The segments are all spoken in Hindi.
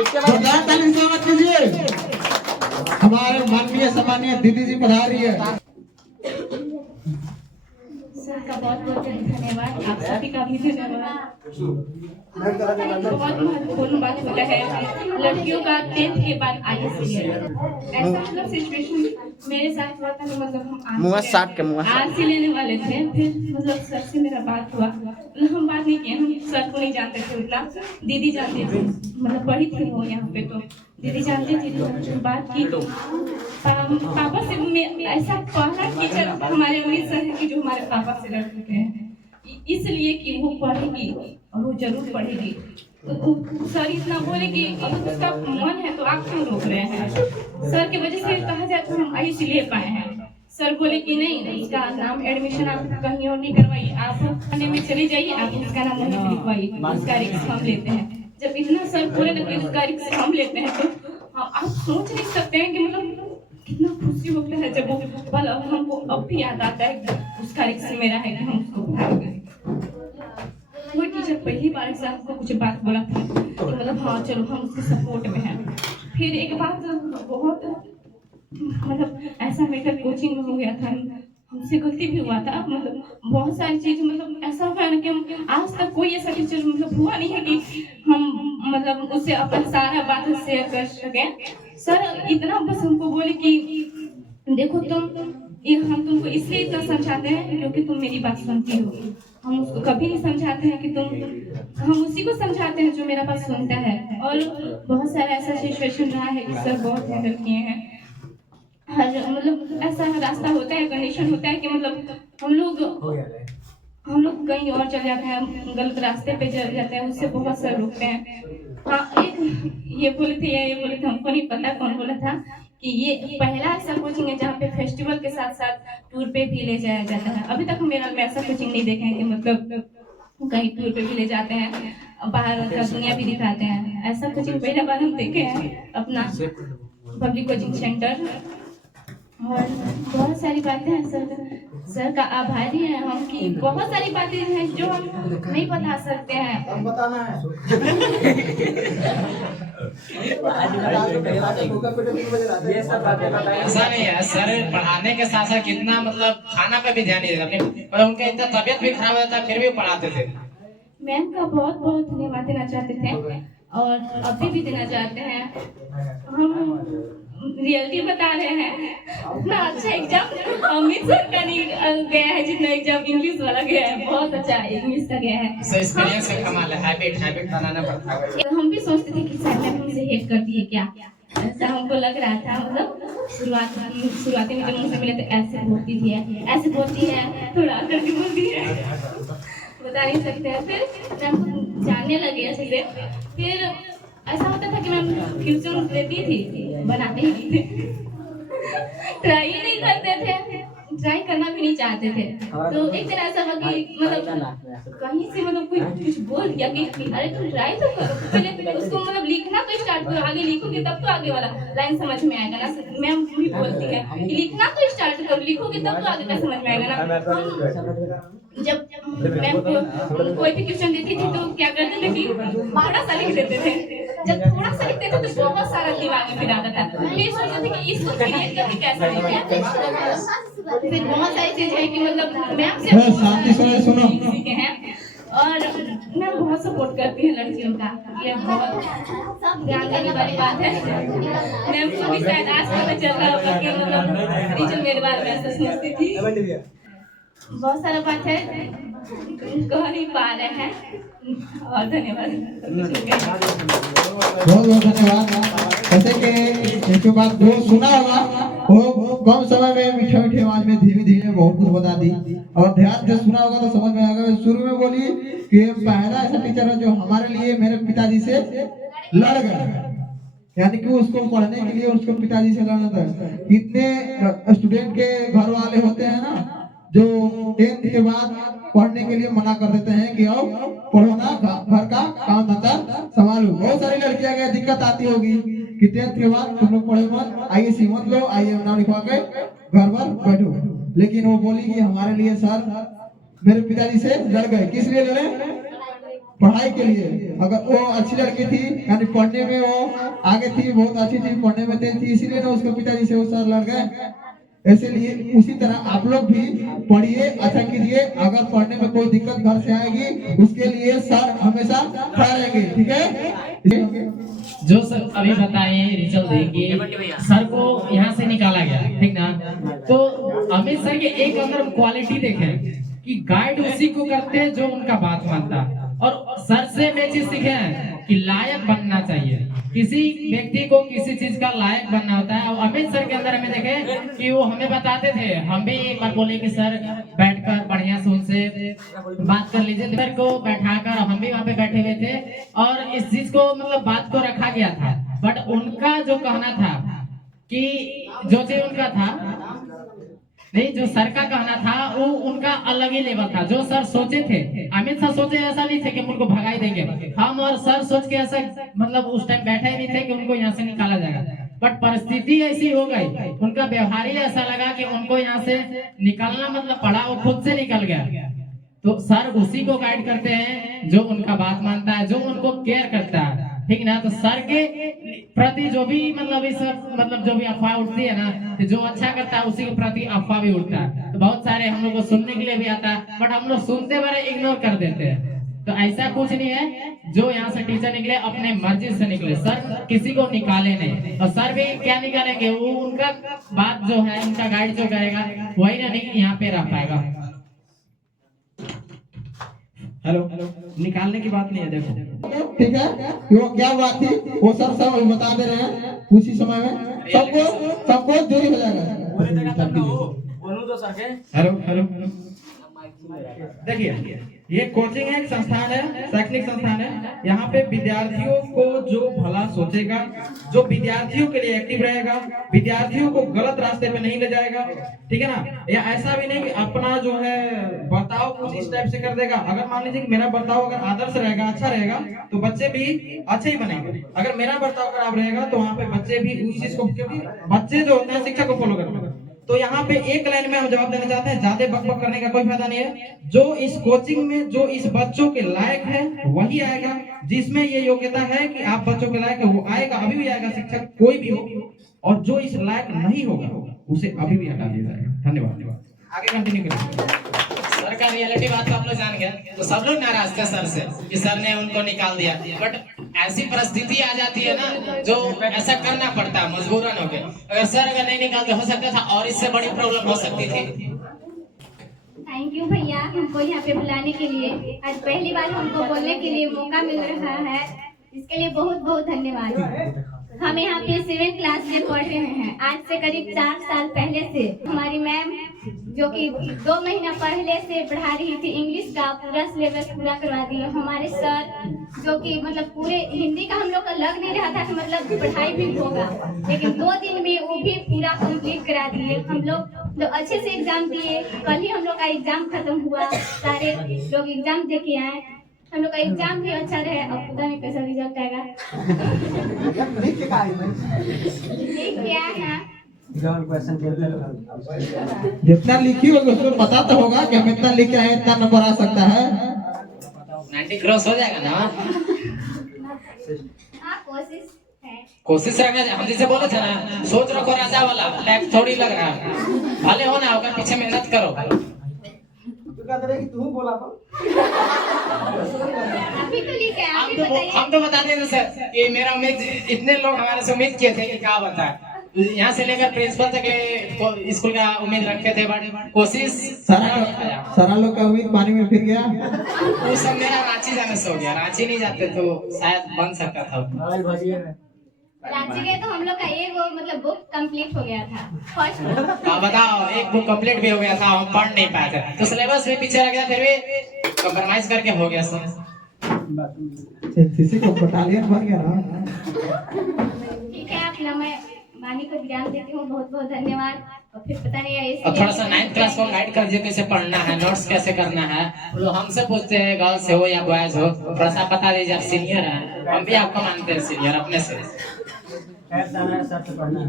जोरदार ताली से स्वागत कीजिए। हमारे माननीय सम्मानीय दीदी जी पधार रही है। सर का बहुत बहुत धन्यवाद, आप सभी का भी धन्यवाद। बहुत महत्वपूर्ण बात होता है लड़कियों का 10th के बाद IAS। ऐसा मतलब सिचुएशन मेरे साथ हुआ था। मतलब हम आरसी लेने वाले थे, फिर मतलब सर से मेरा बात हुआ। मतलब हम बात नहीं किए, हम सर को नहीं जानते थे उतना, दीदी जानती थी, मतलब पढ़ी थी वो यहाँ पे, तो दीदी जानती थी। तो बात की तो पापा से ऐसा पहला टीचर हमारे अमित सर है कि जो हमारे पापा से लड़ चुके हैं, इसलिए कि वो पढ़ेगी और वो जरूर पढ़ेगी। तो सर इतना बोले कि अगर उसका मन है तो आप क्यों रोक रहे हैं। सर की वजह से कहा जाए तो हम IAS ले पाए हैं। सर बोले कि नहीं, उसका नाम एडमिशन आप कहीं और नहीं करवाइए, आप पढ़ने में चले जाइए, आप उसका नाम वहीं पे लिखवाइए, उसका रिस्क हम लेते हैं। जब इतना सर बोले ना कि उसका रिस्क हम लेते हैं, तो आप सोच नहीं सकते हैं कि मतलब कितना खुशी होता है जब वो पल हमको अब भी याद आता है उसका रिस्क मेरा है कि हम उसको पढ़ाएंगे। वो टीचर पहली बार से आपको कुछ बात बोला था तो मतलब हाँ चलो हम उसके सपोर्ट में हैं। फिर एक बात बहुत मतलब ऐसा मेरा कोचिंग में हो गया था, हमसे गलती भी हुआ था। मतलब बहुत सारी चीज मतलब ऐसा हुआ ना कि हम आज तक कोई ऐसा टीचर मतलब हुआ नहीं है कि हम मतलब उससे अपना सारा बात शेयर कर सके। सर इतना बस हमको बोले कि देखो हम तुमको इसलिए इतना समझाते हैं क्योंकि तुम मेरी बात सुनती हो। हम उसको कभी नहीं समझाते हैं कि हम उसी को समझाते हैं जो मेरा बात सुनता है। और बहुत सारा ऐसा सिचुएशन रहा है कि सर बहुत हैंडल किए हैं। हर मतलब ऐसा रास्ता होता है, कंडीशन होता है कि मतलब हम लोग कहीं और चले जाते हैं, गलत रास्ते पे चले जाते हैं, उससे बहुत सारे रोकते हैं। हाँ एक ये बोले थे हमको नहीं पता कौन बोला था कि ये पहला ऐसा कोचिंग है जहाँ पे फेस्टिवल के साथ साथ टूर पे भी ले जाया जाता है। अभी तक मेरा ऐसा कोचिंग नहीं देखे हैं कि मतलब कहीं टूर पे भी ले जाते हैं, बाहर का दुनिया भी दिखाते हैं। ऐसा कोचिंग पहला बार हम देखे हैं अपना पब्लिक कोचिंग सेंटर। और बहुत सारी बातें हैं सर का आभारी है हम कि बहुत सारी बातें हैं जो हम नहीं बता सकते हैं। हम बताना है। ऐसा नहीं है, सर पढ़ाने के साथ साथ कितना मतलब खाना पे भी ध्यान नहीं देते, पर उनका इतना तबियत भी खराब होता था फिर भी पढ़ाते थे। मैम का बहुत बहुत धन्यवाद देना चाहते थे और अभी भी देना चाहते हैं। हम रियलिटी बता रहे हैं, उतना अच्छा एग्जाम अमित सर का नहीं गया है जितना एग्जाम इंग्लिश वाला गया है। बहुत अच्छा इंग्लिश का गया है। सर एक्सपीरियंस का कमाल है, हैबिट बनाना पड़ता है। हम भी सोचते थे कि सर ने हमसे हेट कर दिए क्या, ऐसा हमको लग रहा था। मतलब शुरुआती में जब मुझसे मिले तो ऐसे बोलती थी, ऐसे बोलती है, थोड़ा करके बोलती है, बता नहीं सकते हैं। फिर हमको जानने लगे अच्छे से। फिर ऐसा होता था कि मैं ट्यूशन देती थी, बनाते ही नहीं थे, ट्राई नहीं करते थे, ट्राई करना भी नहीं चाहते थे। तो एक दिन ऐसा हुआ कि मतलब कहीं से मतलब कोई कुछ बोल दिया कि अरे तुम ट्राई तो करो, पहले उसको मतलब लिखना तो स्टार्ट करो, आगे लिखोगे तब तो आगे वाला लाइन समझ में आएगा ना। मैम भी बोलती है कि लिखना तो स्टार्ट करो, लिखोगे तब तो आगे का समझ में आएगा ना। जब मैम को कोई भी क्वेश्चन देती थी तो क्या करते थे कि थोड़ा सा लिख देते थे। जब थोड़ा सा लिखते थे तो बहुत सारा दिमाग में फिर आता था। फिर सोचते थे कि इसको क्रिएट करके कैसे लिखें। फिर बहुत सारी चीज है कि मतलब मैम से सीखे हैं और मैम बहुत सपोर्ट करती है लड़कियों का। ये बहुत ध्यान देने वाली बात है। मैम को भी शायद आज पता चल रहा होगा कि मतलब टीचर मेरे बारे में ऐसा सोचती थी। बहुत सारा बात है कह नहीं पा रहे हैं और धन्यवाद। बहुत बहुत धन्यवाद। जैसे कि एक बात जो सुना होगा वो कम समय में मीठे मीठे आवाज में धीमे धीमे बहुत कुछ बता दी और ध्यान से सुना होगा तो समझ में आएगा। शुरू में बोली कि पहला ऐसा टीचर है जो हमारे लिए मेरे पिताजी से लड़ गए, यानी कि उसको पढ़ने के लिए उसको पिताजी से लड़ना था। कितने स्टूडेंट के घर वाले होते हैं ना जो 10th के बाद पढ़ने के लिए मना कर देते हैं कि आओ पढ़ो ना, घर का काम धंधा संभालो। बहुत सारी लड़कियां के दिक्कत आती होगी कि 10th के बाद तुम लोग पढ़ो मत, IAS मत लो, IAS नाम लिखवा के घर पर बैठो। लेकिन वो बोली कि हमारे लिए सर मेरे पिताजी से लड़ गए। किस लिए लड़े? पढ़ाई के लिए, अगर वो अच्छी लड़की थी यानी पढ़ने में वो आगे थी, बहुत अच्छी थी, पढ़ने में तेज थी, इसीलिए ना उसके पिताजी से वो सर लड़ गए। इसलिए उसी तरह आप लोग भी पढ़िए, अच्छा कीजिए। अगर पढ़ने में कोई दिक्कत घर से आएगी उसके लिए सर हमेशा खड़े रहेंगे, ठीक है। जो सर अभी बताए रिजल्ट देंगे, सर को यहाँ से निकाला गया, ठीक ना। तो अमित सर के एक अंदर क्वालिटी देखें कि गाइड उसी को करते हैं जो उनका बात मानता है। और सर से मैं चीज सीखे हैं कि लायक बनना चाहिए, किसी व्यक्ति को किसी चीज का लायक बनना होता है। और अमित सर के अंदर हमें देखे कि वो हमें बताते थे, हम भी एक बार बोले कि सर बैठकर बढ़िया से उनसे बात कर लीजिए, सर को बैठाकर हम भी वहाँ पे बैठे हुए थे और इस चीज को मतलब बात को रखा गया था। बट उनका जो कहना था कि जो चीज उनका था नहीं, जो सर का कहना था वो उनका अलग ही लेवल था। जो सर सोचे थे, अमित सर सोचे ऐसा नहीं थे कि उनको भगाई देंगे, हम और सर सोच के ऐसा मतलब उस टाइम बैठे नहीं थे कि उनको यहाँ से निकाला जाएगा। बट परिस्थिति ऐसी हो गई, उनका व्यवहार ही ऐसा लगा कि उनको यहाँ से निकालना मतलब पड़ा, वो खुद से निकल गया। तो सर उसी को गाइड करते हैं जो उनका बात मानता है, जो उनको केयर करता है, ठीक ना। तो सर के प्रति जो भी मतलब इस मतलब जो भी अफवाह उठती है ना, तो जो अच्छा करता है उसी के प्रति अफवाह भी उठता है। तो बहुत सारे हम लोग को सुनने के लिए भी आता है, बट हम लोग सुनते बारे इग्नोर कर देते हैं। तो ऐसा कुछ नहीं है, जो यहाँ से टीचर निकले अपने मर्जी से निकले, सर किसी को निकाले नहीं। और सर भी क्या निकालेंगे, वो उनका बात जो है, उनका गाइड जो करेगा वही ना नहीं यहाँ पे रह पाएगा। हेलो, निकालने की बात नहीं है, देखो ठीक है। वो क्या बात थी वो सर सब बता दे रहे हैं, उसी समय में सबको दूरी हो जाएगा। हेलो हेलो, देखिए ये कोचिंग है, एक संस्थान है, शैक्षणिक संस्थान है। यहाँ पे विद्यार्थियों को जो भला सोचेगा, जो विद्यार्थियों के लिए एक्टिव रहेगा, विद्यार्थियों को गलत रास्ते पे नहीं ले जाएगा, ठीक है ना। या ऐसा भी नहीं कि अपना जो है बर्ताव कुछ इस टाइप से कर देगा। अगर मान लीजिए कि मेरा बर्ताव अगर आदर्श रहेगा, अच्छा रहेगा, तो बच्चे भी अच्छे ही बनेंगे। अगर मेरा बर्ताव खराब रहेगा तो वहाँ पे बच्चे भी उस चीज को, क्योंकि बच्चे जो होते हैं शिक्षा को फॉलो करते हैं। तो यहाँ पे एक लाइन में हम जवाब देना चाहते हैं, ज्यादा बकबक करने का कोई फायदा नहीं है। जो इस कोचिंग में जो इस बच्चों के लायक है वही आएगा, जिसमें ये योग्यता है कि आप बच्चों के लायक है वो आएगा, अभी भी आएगा, शिक्षक कोई भी हो। और जो इस लायक नहीं होगा उसे अभी भी हटा दिया जाएगा। धन्यवाद। आगे कंटिन्यू करेंगे। सर का रियलिटी बात तो आप लोग जान गए, तो सब लोग नाराज थे सर से कि सर ने उनको निकाल दिया। बट ऐसी परिस्थिति आ जाती है ना, जो ऐसा करना पड़ता है मजबूरन हो गए। अगर सर अगर नहीं निकालते हो सकता था और इससे बड़ी प्रॉब्लम हो सकती थी। थैंक यू भैया, हमको यहाँ पे बुलाने के लिए। आज पहली बार हमको बोलने के लिए मौका मिल रहा है, इसके लिए बहुत बहुत धन्यवाद। हम यहाँ पे 7th क्लास में पढ़ रहे हैं। आज से करीब 4 साल पहले से हमारी मैम जो कि 2 महीना पहले से पढ़ा रही थी, इंग्लिश का पूरा सिलेबस पूरा करवा दिए। हमारे सर जो कि मतलब पूरे हिंदी का हम लोग का लग नहीं रहा था कि मतलब पढ़ाई भी होगा, लेकिन 2 दिन में वो भी पूरा कंप्लीट करा दिए। हम लोग अच्छे से एग्जाम दिए। कल ही हम लोग का एग्जाम खत्म हुआ, सारे लोग एग्जाम दे के आए। हम लोग का एग्जाम भी अच्छा रहे। अब पता नहीं कैसा रिजल्ट आएगा। क्या है जितना लिखी होगी उसको पता तो होगा कि हम इतना लिखे हैं, इतना नंबर आ सकता है। 90 क्रॉस हो जाएगा ना। कोशिश रखना, हम जैसे बोले थे ना, सोच रखो राजा वाला, लैब थोड़ी लग रहा है। भले हो ना होगा, पीछे मेहनत करो। हम तो बताते थे सर कि मेरा उम्मीद, इतने लोग हमारे से उम्मीद किए थे कि क्या बताए, यहाँ से लेकर प्रिंसिपल तक स्कूल का उम्मीद रखे थे। बट कोशिश सारा लोग का उम्मीद पानी में फिर गया। उस सब मेरा रांची जाने से हो गया। रांची नहीं जाते तो शायद बन सकता था। रांची गए तो हम लोग का एक मतलब बुक कंप्लीट हो गया था, फर्स्ट बुक। बताओ, एक बुक कंप्लीट भी हो गया था, हम पढ़ नहीं पाए थे, तो सिलेबस भी पीछे रह गया, फिर भी कंप्रोमाइज करके हो गया सर। किसी को बटालियन बन गया ना। ठीक है, आप मैं वाणी को विराम देती हूँ। बहुत बहुत धन्यवाद। और फिर पता नहीं है, और थोड़ा सा 9th क्लास को गाइड कर दिए कैसे पढ़ना है, नोट्स कैसे करना है। लोग हमसे पूछते हैं गर्ल्स हो या बॉयज हो, थोड़ा सा बता दीजिए। आप सीनियर हैं, हम भी आपको मानते हैं सीनियर अपने से। सर से पढ़ना है।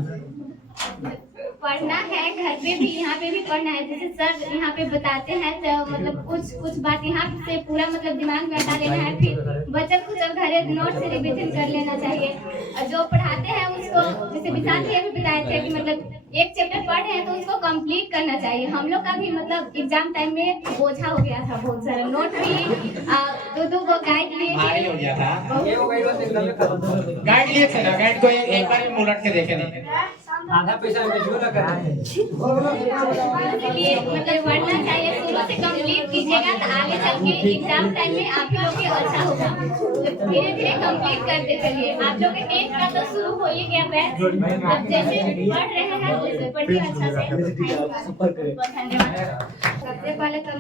पढ़ना है, घर पे भी यहाँ पे भी पढ़ना है। जैसे सर यहाँ पे बताते हैं तो मतलब कुछ बात यहाँ से पूरा मतलब दिमाग में हटा लेना है, फिर बच्चा को जब घरे नोट से रिवीजन कर लेना चाहिए। और जो पढ़ाते हैं उसको, जैसे विशाल भैया भी बताए थे कि मतलब एक चैप्टर पढ़ रहे हैं तो उसको कंप्लीट करना चाहिए। हम लोग का भी मतलब एग्जाम टाइम में बोझा हो गया था, बहुत सारा नोट भी दो गाइड लिए भारी हो गया था। गाइड लिए थे ना, गाइड को एक बार में उलट के देखे नहीं। आधा पैसा बेचो ना करें। इसलिए मतलब पढ़ना चाहिए, शुरू से कंप्लीट कीजिएगा तो आगे चल के एग्जाम टाइम में आप लोग के अच्छा होगा। धीरे धीरे कंप्लीट करते चलिए। आप लोग के 10th का तो शुरू हो ही गया बैच, अब जैसे पढ़ रहे हैं वैसे पढ़िए अच्छा से। धन्यवाद। सबसे पहले तो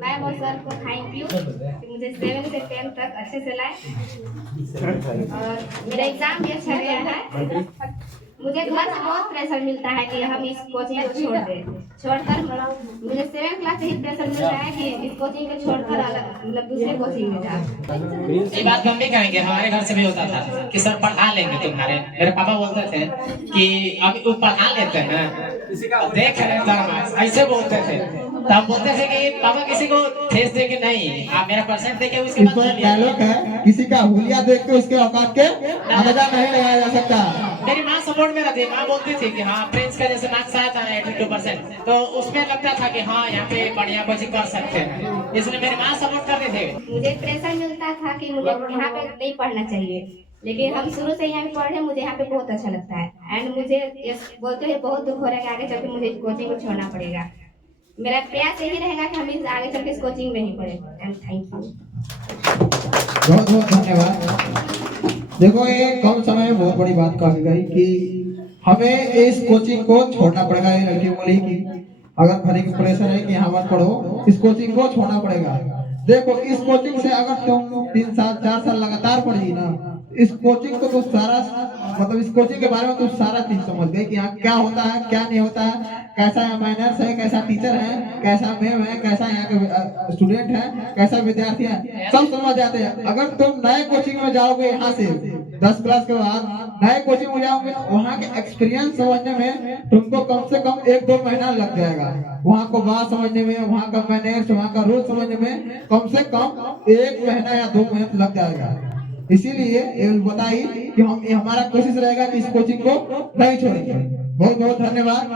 मैं और सर को थैंक यू कि मुझे 7 से 10 तक अच्छे से लाए और मेरा एग्जाम भी अच्छा गया है। मुझे घर से बहुत प्रेशर मिलता है कि हम इस कोचिंग को छोड़ दें, छोड़कर मुझे 7th क्लास से ही प्रेशर मिल रहा है कि इस कोचिंग को छोड़कर अलग मतलब दूसरे कोचिंग में जाओ। ये बात हम भी कहेंगे, हमारे घर से भी होता था कि सर पढ़ा लेंगे तुम्हारे। मेरे पापा बोलते थे कि अभी वो पढ़ा लेते हैं, देख रहे हैं, ऐसे बोलते थे। तो हम बोलते थे कि पापा किसी को ठेस दे के नहीं, आप मेरा परसेंट देके उसके इस पर डायलॉग है, किसी का हुलिया देख के उसके औकात के अंदाजा नहीं लगाया जा सकता। मेरी माँ सपोर्ट में रहती, माँ बोलती थी कि हाँ फ्रेंड्स का जैसे मार्क्स आया था ना 82%, तो उसमें लगता था कि हाँ यहाँ पे बढ़िया कोचिंग कर सकते हैं, इसलिए मेरी माँ सपोर्ट करती थी। मुझे प्रेशर मिलता था कि मुझे यहाँ पे नहीं पढ़ना चाहिए, लेकिन हम शुरू से यहाँ पे पढ़ रहे हैं, मुझे यहाँ पे बहुत अच्छा लगता है। एंड मुझे बोलते हुए बहुत दुख हो रहा है कि आगे चल के मुझे इस कोचिंग को छोड़ना पड़ेगा। मेरा प्रयास यही रहेगा कि हम इस आगे चल के इस कोचिंग में ही पढ़े। एंड थैंक यू, बहुत बहुत धन्यवाद। देखो ये कम समय में बहुत बड़ी बात कही गई कि हमें इस कोचिंग को छोड़ना पड़ेगा। ये लड़की बोली कि अगर घर की प्रेशर है कि यहाँ मत पढ़ो, इस कोचिंग को छोड़ना पड़ेगा। देखो इस कोचिंग से अगर तुम 3 साल 4 साल लगातार पढ़ेगी ना, इस कोचिंग को तो सारा मतलब इस कोचिंग के बारे में तुम सारा चीज समझ गए कि यहाँ क्या होता है क्या नहीं होता है, कैसा यहाँ मैनर्स है, कैसा टीचर है, कैसा मैम है, कैसा यहाँ के स्टूडेंट है, कैसा विद्यार्थी है, सब समझ जाते हैं। अगर तुम नए कोचिंग में जाओगे यहाँ से 10 क्लास के बाद नए कोचिंग में जाओगे, वहाँ के एक्सपीरियंस समझने में तुमको कम से कम 1-2 महीना लग जाएगा। वहाँ को बात समझने में, वहाँ का मैनर्स, वहाँ का रूल समझने में कम से कम 1 महीना या 2 महीना लग जाएगा। इसीलिए बताइए कि हम हमारा कोशिश रहेगा कि इस कोचिंग को नहीं छोड़ेंगे। बहुत बहुत धन्यवाद।